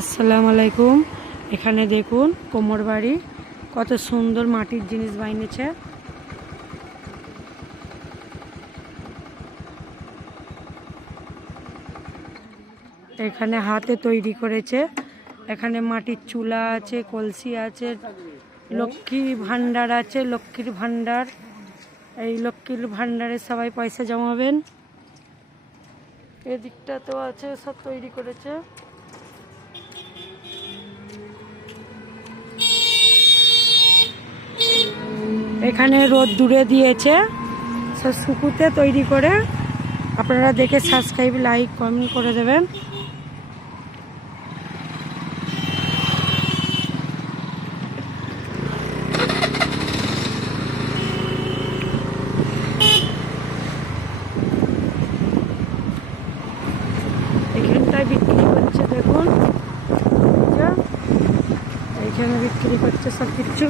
আসসালামু আলাইকুম। এখানে দেখুন কোমর বাড়ি। কত সুন্দর মাটির জিনিস বানিয়েছে। এখানে হাতে তৈরি করেছে। এখানে মাটির চুলা আছে, কলসি আছে, লক্ষ্মী ভান্ডার আছে, লক্ষ্মীর ভান্ডার এই লক্ষ্মীর ভান্ডারে সবাই পয়সা জমাবেন। এদিকটা তো আছে, সব তৈরি করেছে। এখানে রোদ দূরে দিয়েছে। সব শুকুতে তৈরি করে আপনারা দেখে সাবস্ক্রাইব লাইক কমেন্ট করে দেবেন। এখানটায় বিক্রি করছে দেখুন। এই এইখানে বিক্রি করছে সব কিছু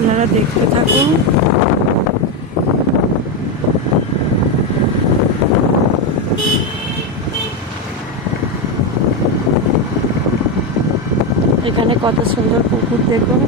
আপনারা দেখতে থাকুন। এখানে কত সুন্দর পুকুর দেখুন।